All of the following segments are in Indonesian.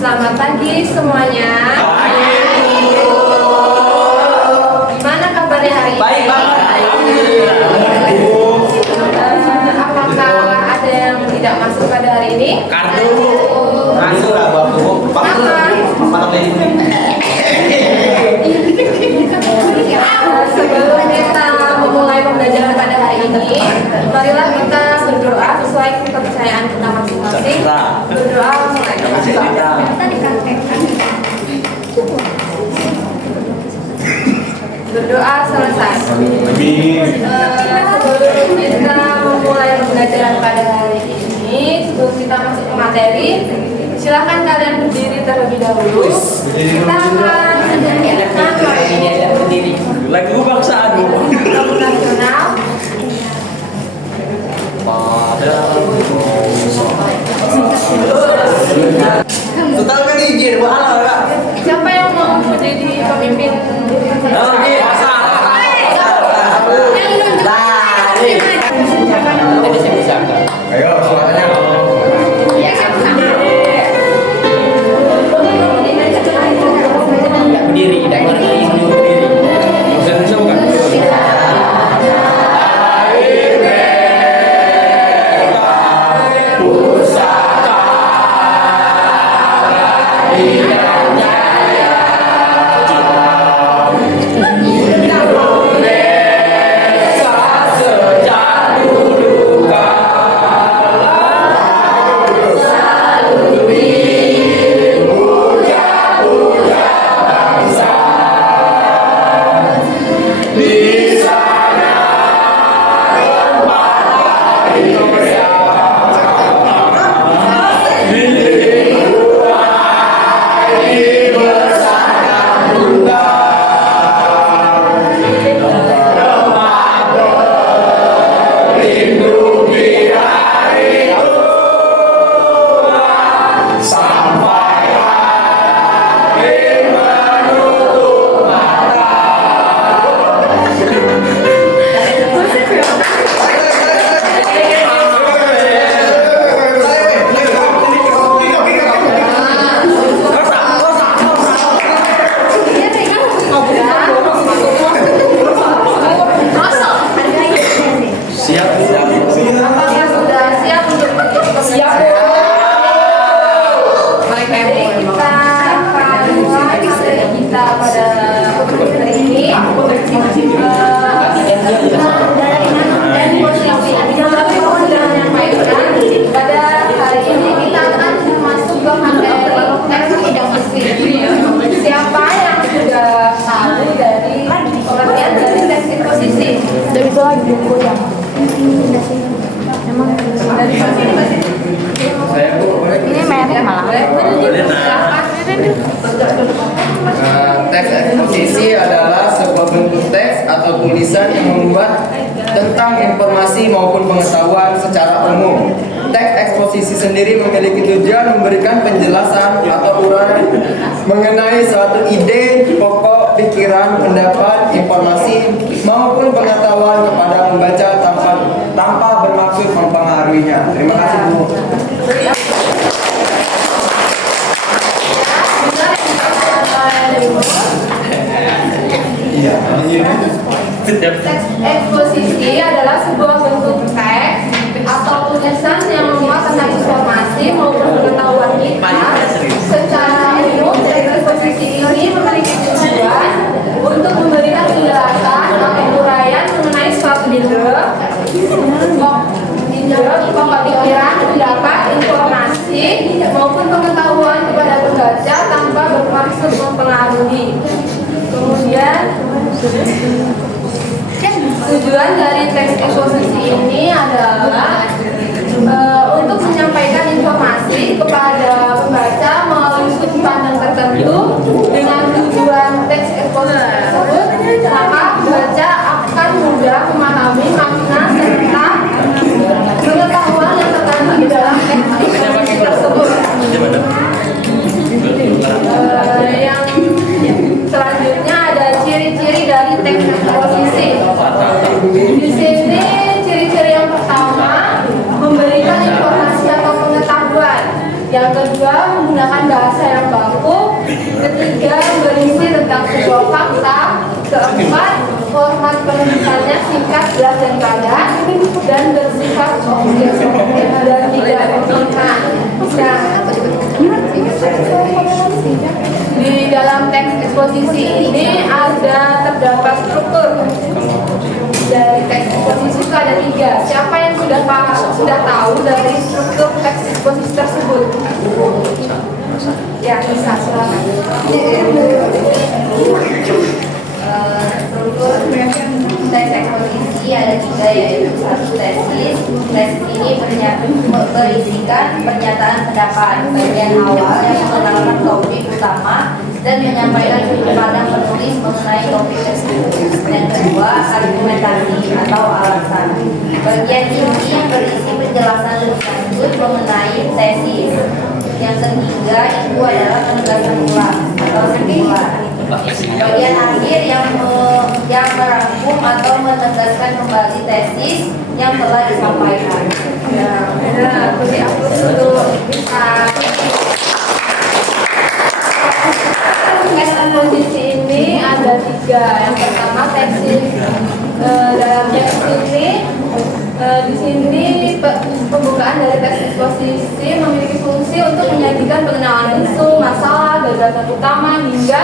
Selamat pagi semuanya. Gimana kabarnya hari ini? Baik banget. Apakah ada yang tidak masuk pada hari ini? Kartu masuk lah buat Bu. Sebelum kita memulai pembelajaran pada hari ini, marilah kita berdoa sesuai kepercayaan kita masing-masing. Berdoa mulai. Berdoa selesai. Sebelum kita memulai pembelajaran pada hari ini, sebelum kita masuk ke materi, silakan kalian berdiri terlebih dahulu. Kita akan menyanyikan Lagu bangsaan lagu nasional. Total kan izin bahala Kak. Siapa yang mau menjadi pemimpin? Ayo suaranya. Berdiri, dan berdiri berdiri. Bisa bukan? Apakah sudah siap untuk siap? Kita akan mulai materi kita pada hari ini. Pada hari ini kita akan masuk ke materi eksposisi. Siapa yang sudah tahu dari pengertian dari teks eksposisi? Dari itu lagi buku yang emang Dari sini. Saya Bu. ini merek malah. Teks eksposisi adalah sebuah bentuk teks atau tulisan yang membuat tentang informasi maupun pengetahuan secara umum. Teks eksposisi sendiri memiliki tujuan memberikan penjelasan atau uraian mengenai suatu ide, pokok, pikiran, pendapat, informasi maupun pengetahuan kepada pembaca tanpa bermaksud mempengaruhinya. Terima kasih Bu. Teks eksposisi adalah sebuah bentuk teks atau tulisan yang memuat tentang informasi maupun pengetahuan kita. Secara umum, teks eksposisi ini memiliki tujuan untuk memberikan penjelasan atau uraian mengenai suatu ide, pokok pikiran, pendapat, informasi maupun pengetahuan kepada pembaca tanpa bermaksud mempengaruhi. Kemudian tujuan dari teks eksposisi ini adalah untuk menyampaikan informasi kepada pembaca melalui sudut pandang tertentu. Dengan tujuan teks eksposisi tersebut, maka pembaca akan mudah memahami makna serta pengetahuan yang terkandung di dalam teks eksposisi tersebut. Yang selanjutnya ada ciri-ciri dari teks eksposisi. Di sini ciri-ciri yang pertama memberikan informasi atau pengetahuan. Yang kedua, menggunakan bahasa yang baku. Ketiga, berisi tentang sebuah fakta. Keempat, format penulisannya singkat, jelas dan padat dan bersifat objektif dan tidak bermakna. Di dalam teks eksposisi ini terdapat struktur. Dari teks eksposisi itu ada 3. Siapa yang sudah tahu dari struktur teks eksposisi tersebut? Ya, bisa silakan. Struktur teks eksposisi ada 3, yaitu 1 tesis. Tesis ini berisikan pernyataan pendapat bagian awal yang mengenalkan topik utama dan menyampaikan sudut pandang penulis mengenai topik tersebut. Yang kedua, argumentasi atau alasan. Bagian ini berisi penjelasan lebih lanjut mengenai tesis. Yang ketiga itu adalah penegasan ulang atau kesimpulan. Bagian akhir yang merangkum atau menegaskan kembali tesis yang telah disampaikan. Teks eksposisi ini ada 3. Yang pertama tesis. Dalam teks ini di sini pembukaan dari teks eksposisi memiliki fungsi untuk menyajikan pengenalan isu, masalah, gagasan utama hingga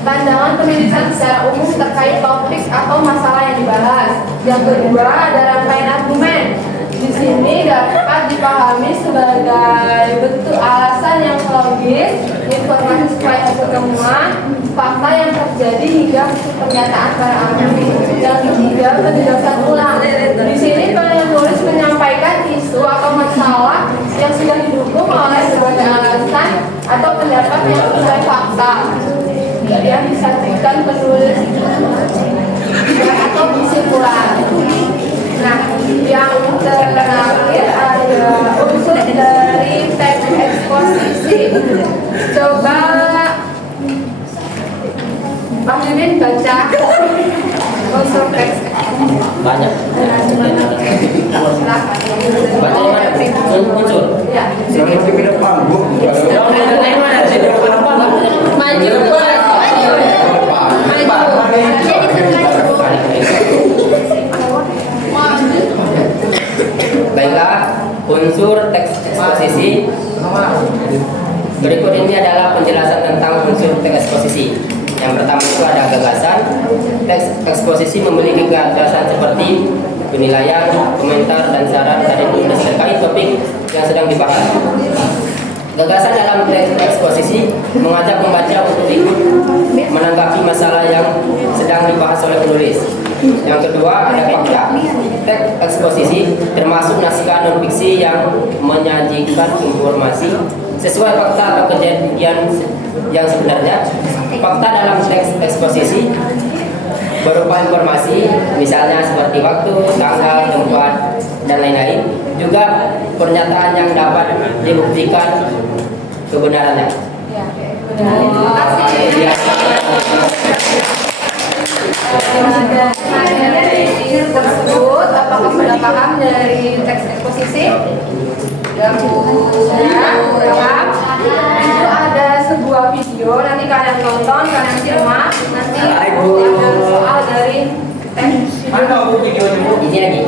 pandangan penulisan secara umum terkait topik atau masalah yang dibahas. Yang kedua ada rangkaian argumen. Di sini dapat dipahami sebagai bentuk alasan yang logis, informasi sesuai ketemuan, fakta yang terjadi hingga pernyataan para ahli. Yang ketiga penjelasan ulang. Di sini penulis menyampaikan isu atau masalah yang sudah didukung oleh sebagai alasan atau pendapat yang sesuai fakta yang disajikan penulis atau kesimpulan. Nah, yang terakhir ada unsur dari teks eksposisi. Coba Pak Junin baca unsur teks. Banyak. Baca unsur. Ya. Seperti di depan, Bu. Baiklah, unsur teks eksposisi. Berikut ini adalah penjelasan tentang unsur teks eksposisi. Yang pertama itu ada gagasan. Teks eksposisi memiliki gagasan seperti penilaian, komentar, dan saran dari penulis terkait topik yang sedang dibahas. Gagasan dalam teks eksposisi mengajak pembaca untuk ikut menanggapi masalah yang sedang dibahas oleh penulis. Yang kedua ada fakta. Teks eksposisi termasuk naskah non-fiksi yang menyajikan informasi sesuai fakta atau kejadian yang sebenarnya. Fakta dalam teks eksposisi berupa informasi, misalnya seperti waktu, tanggal, tempat, dan lain-lain. Juga pernyataan yang dapat dibuktikan kebenarannya. Terima kasih. Dari tersebut, apakah sudah paham dari teks eksposisi? Sudah paham? Itu ada sebuah video, nanti kalian tonton, kalian simak. Nanti ada soal dari teks. Mana videonya, Bu? Ini lagi.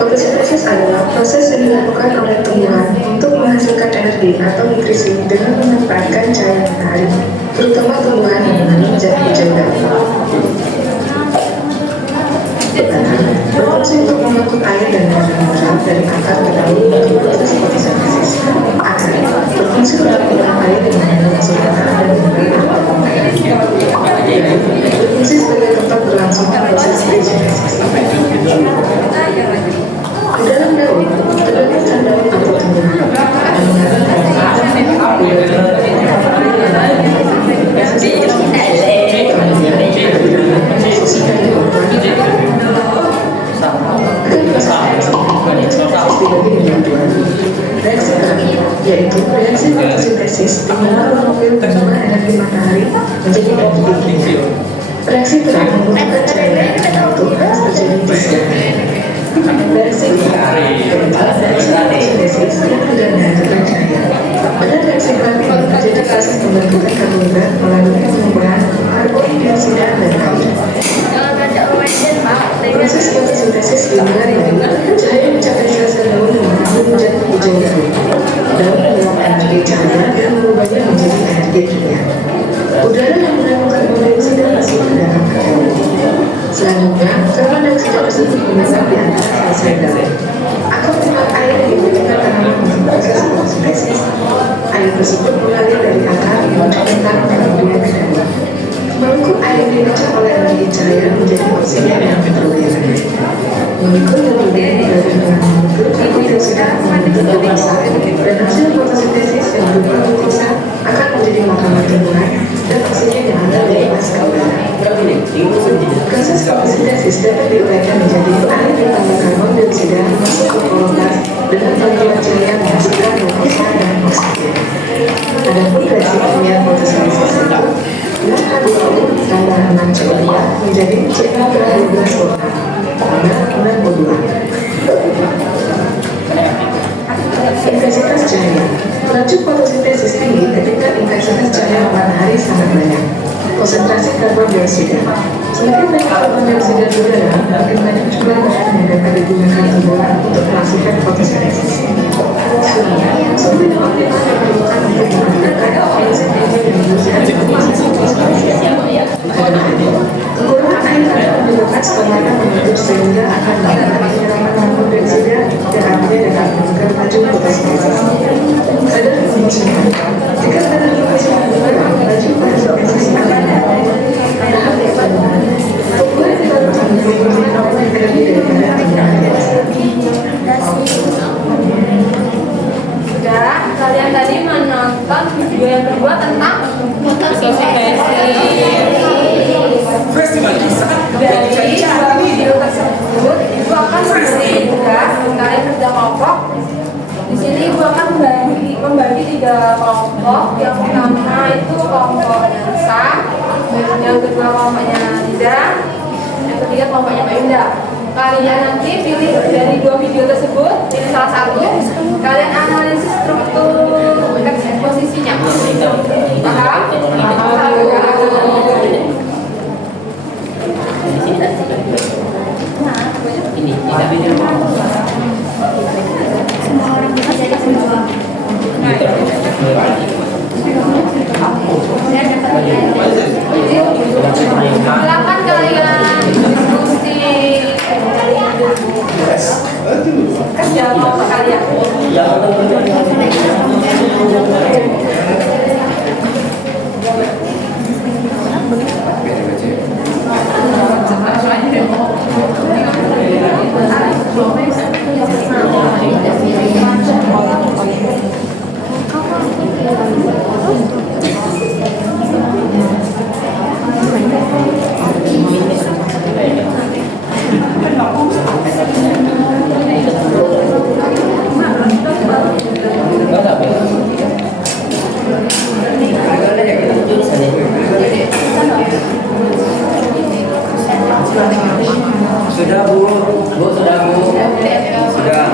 Fotosintesis adalah proses yang dilakukan oleh tumbuhan untuk menghasilkan energi atau nutrisi dengan memanfaatkan cahaya matahari, terutama tumbuhan yang mengandung zat hijau daun. Berfungsi untuk mengangkut air dan darah mineral dari akar ke daun untuk proses fotosintesis. Akar berfungsi untuk mengangkut air yang mengandung unsur tanah dan mineral. Berfungsi sebagai tempat berlangsungnya proses fotosintesis. Di dalam daun, terdapat daun atau tumbuhan yaitu reaksi fotosintesis di mana mengambil kandungan energi matahari menjadi energi. Reaksi tersebut membutuhkan cahaya untuk terjadi di siang. Reaksi fotosintesis yang tidak menghasilkan cahaya. Pada reaksi karbon terjadi proses pembentukan karbohidrat melalui pengubahan karbon dioksida dan air. Proses fotosintesis dimulai dari cahaya mencapai sel daun yang mengandung zat hijau daun. Daun menyerap energi cahaya dan mengubahnya menjadi energi kimia. Udara yang mengandung karbon dioksida masuk ke dalam daun. Selanjutnya, karbon dioksida tersebut mengendap di antara sel daun. Akan tempat air yang dibutuhkan tanaman untuk proses fotosintesis. Air tersebut mengalir dari akar yang mencapai kemudian ke daun. Molekul air dipecah oleh energi cahaya menjadi oksigen dan hidrogen. Molekul hidrogen bergabung dengan molekul karbon dioksida membentuk glukosa dan hasil fotosintesis yang berupa glukosa akan menjadi makanan tumbuhan dan oksigen yang ada di atas udara. Proses fotosintesis dapat diuraikan menjadi air ditambah karbon dioksida masuk ke kolom dengan bantuan cahaya menghasilkan glukosa dan oksigen. Adapun reaksi kimia fotosintesis itu H2O tambah 6CO2 menjadi CO12O tambah O2. Intensitas cahaya. Laju fotosintesis tinggi ketika intensitas cahaya matahari sangat banyak. Konsentrasi karbon dioksida. Semakin banyak karbon dioksida di udara, makin banyak jumlah bahan yang dapat digunakan tumbuhan untuk melakukan fotosintesis. Suhu yang optimal diperlukan untuk menghasilkan fotosintesis yang dihasilkan proses fotosintesis. Kekurangan air akan menyebabkan stomata menutup sehingga akan mengalami penyerapan karbon dioksida dan akhirnya dapat menekan laju fotosintesis. Kadar kemungkinan jika kadar glukosa berkurang, laju fotosintesis akan menurun. Padahal di kandungan, tumbuhan baru akan membutuhkan energi daripada tumbuhan dewasa. Sudah, kalian tadi menonton video yang kedua tentang fotosintesis. Dari dua video tersebut, Ibu akan memberi tugas kalian kerja kelompok. Di sini Ibu akan membagi 3 kelompok. Yang pertama itu kelompoknya Nisa, yang kedua kelompoknya Liza, yang ketiga kelompoknya Mbak Indah. Kalian nanti pilih dari 2 video tersebut, pilih salah satu. Kalian analisis struktur teks eksposisinya. Paham? Silakan kalian diskusi kerja kelompok kalian. Sudah Bu. Bu, sudah Bu. Sudah?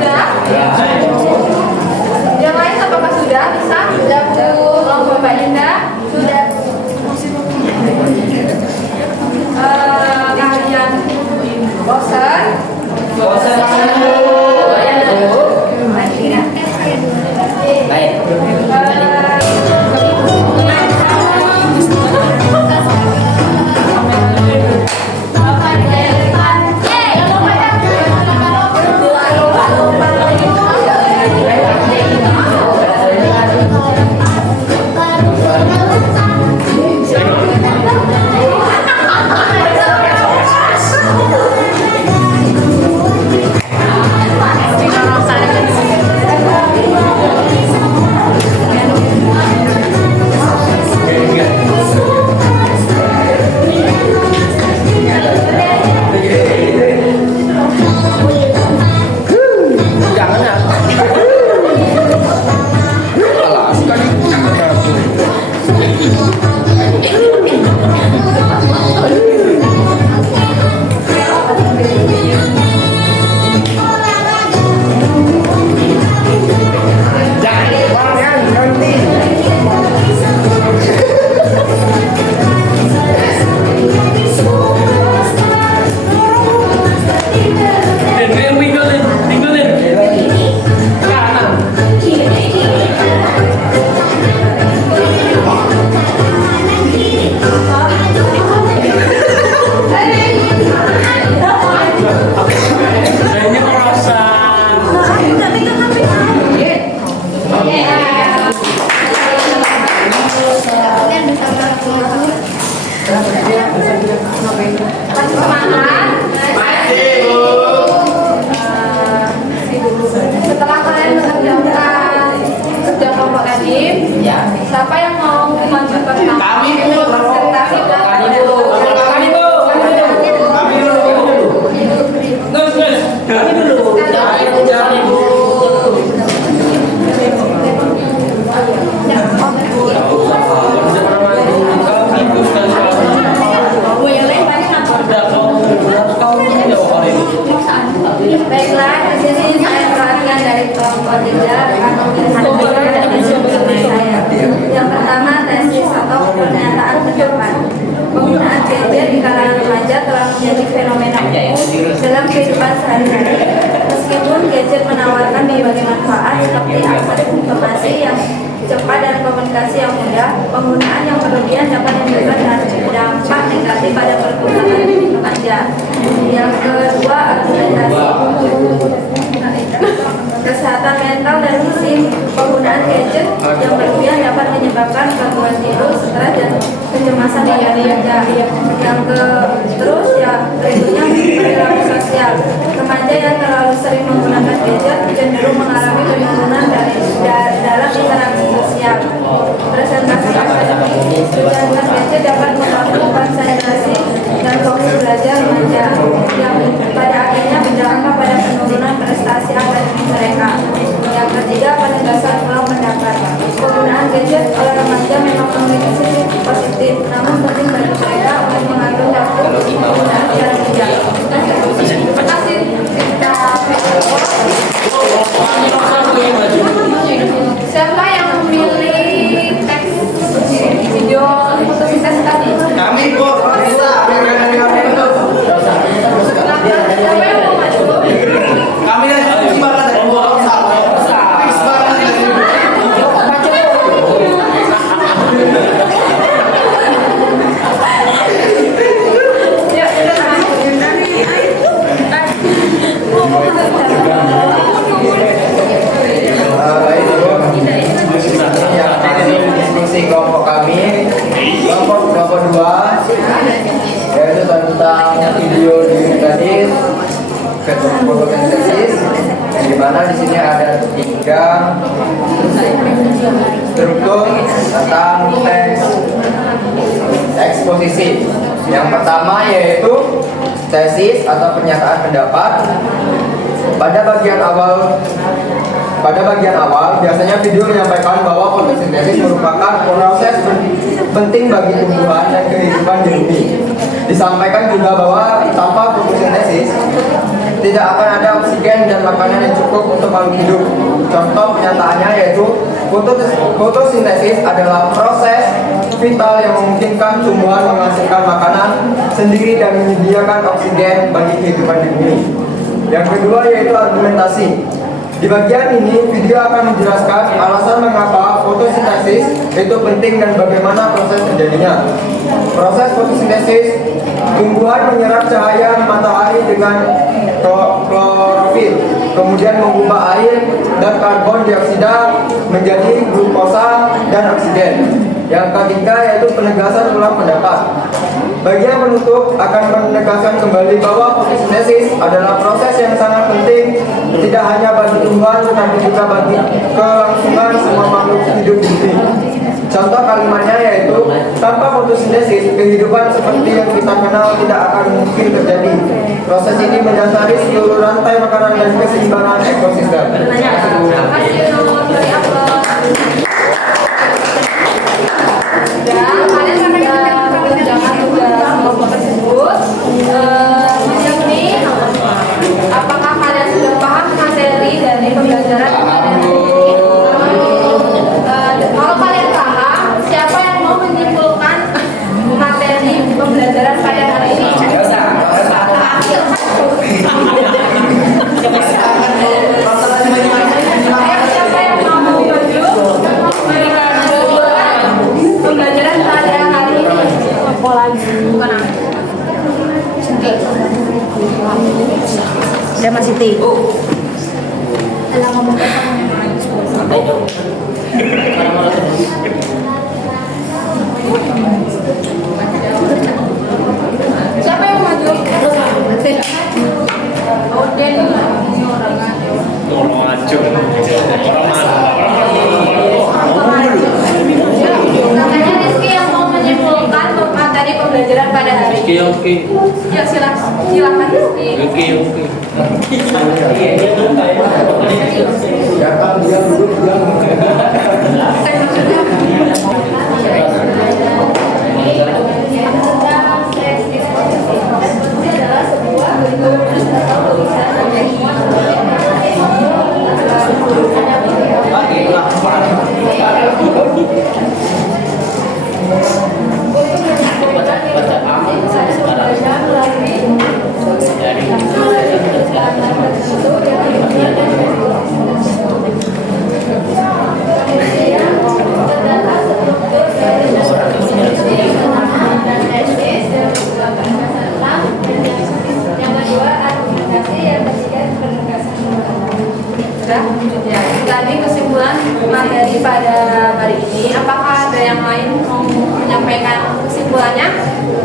Yang lain apakah sudah? Bisa? Sudah Bu. Kelompok Mbak Indah? Sudah. Kalian bosan? Baiklah, di sini saya perhatikan dari kelompok 3 saya. Yang pertama, tesis atau pernyataan pendapat. Penggunaan gadget di kalangan remaja telah menjadi fenomena umum dalam kehidupan sehari-hari. Meskipun gadget menawarkan berbagai manfaat seperti akses informasi yang cepat dan komunikasi yang mudah, penggunaan yang berlebihan dapat menimbulkan dampak negatif pada perkembangan remaja. Yang kedua, argumentasi. Kesehatan mental dan fisik. Penggunaan gadget yang berlebihan dapat menyebabkan gangguan tidur, stres, dan kecemasan pada remaja. Terus berikutnya perilaku sosial. Remaja yang terlalu sering menggunakan gadget cenderung mengalami penurunan dalam interaksi sosial. Presentasi akademik. Menggunakan gadget dapat mengganggu konsentrasi dan fokus belajar remaja, yang pada akhirnya berdampak pada penurunan prestasi akademik mereka. Yang ketiga, penegasan ulang pendapat. Penggunaan gadget oleh remaja memang memiliki sisi positif, namun penting bagi mereka untuk mengatur waktu penggunaan secara bijak. Terima kasih. Siapa yang memilih teks video fotosintesis tadi? Kami kok bisa. Siapa yang mau maju? Kami kan gimana dari bawah fix banget dari baik yang diskusi kelompok kami kelompok 2 yaitu tentang video digital fotosintesis, yang dimana di sini ada 3 struktur tentang teks eksposisi. Yang pertama yaitu tesis atau pernyataan pendapat. Pada bagian awal biasanya video menyampaikan bahwa fotosintesis merupakan proses penting bagi tumbuhan dan kehidupan di bumi. Disampaikan juga bahwa tanpa fotosintesis tidak akan ada oksigen dan makanan yang cukup untuk makhluk hidup. Contoh pernyataannya yaitu fotosintesis adalah proses vital yang memungkinkan tumbuhan menghasilkan makanan sendiri dan menyediakan oksigen bagi kehidupan di bumi. Yang kedua yaitu argumentasi. Di bagian ini, video akan menjelaskan alasan mengapa fotosintesis itu penting dan bagaimana proses terjadinya. Proses fotosintesis, tumbuhan menyerap cahaya matahari dengan klorofil, kemudian mengubah air dan karbon dioksida menjadi glukosa dan oksigen. Yang ketiga yaitu penegasan ulang pendapat. Bagian penutup akan menegaskan kembali bahwa fotosintesis adalah proses yang sangat penting tidak hanya bagi tumbuhan tetapi juga bagi kelangsungan semua makhluk hidup di bumi. Contoh kalimatnya yaitu tanpa fotosintesis kehidupan seperti yang kita kenal tidak akan mungkin terjadi. Proses ini mendasari seluruh rantai makanan dan keseimbangan ekosistem. Terima kasih nomor dari upload. Dan kalian sudah mengerjakan tugas kelompok tersebut. Macam ini, apakah kalian sudah paham materi dari pembelajaran pada hari ini? Kalau kalian paham, siapa yang mau menyimpulkan materi pembelajaran pada hari ini? Siapa yang mau maju? Memberikan pembelajaran pada hari ini. Apa lagi? Bukan aku. Udah Mas Siti. Siapa yang maju? Oden. Katanya Rizky yang mau menyimpulkan materi pembelajaran pada hari ini. Oke. Ya silakan Rizky. Oke. Siapa dia duduk dia Eksposisi adalah sebuah Sudah? Ya, itu tadi kesimpulan materi pada hari ini. Apakah ada yang lain mau menyampaikan kesimpulannya?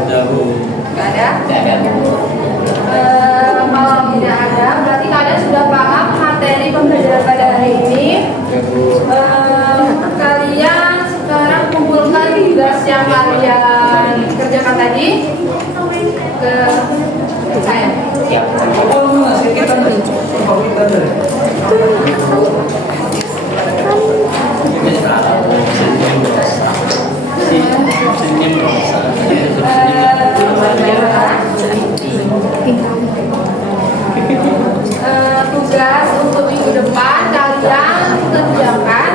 Tidak ada? Tidak ada. Kalau tidak ada, berarti kalian sudah paham materi pembelajaran pada hari ini. Kalian sekarang kumpulkan tugas yang kalian kerjakan tadi ke saya. Siap. Tugas untuk minggu depan kalian kerjakan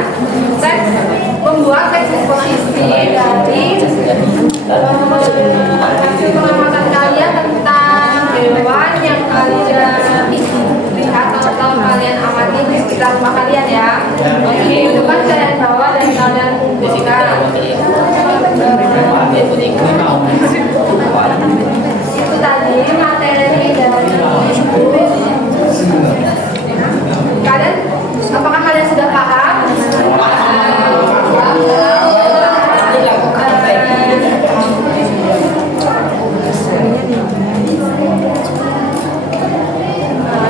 membuat teks eksposisi dari hasil pengamatan kalian tentang hewan yang kalian lihat atau kalian amati di sekitar rumah kalian ya. Minggu depan kalian bawa dan kalian kumpulkan. Itu tadi materi dari kalian. Apakah kalian sudah paham?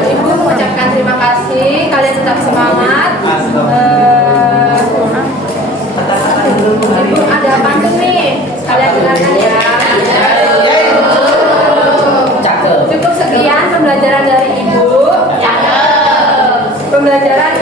Ibu mengucapkan terima kasih. Kalian tetap semangat. Ibu ada pantun nih. Kalian dengarkan ya. Cakep. Cukup sekian pembelajaran dari Ibu. Pembelajaran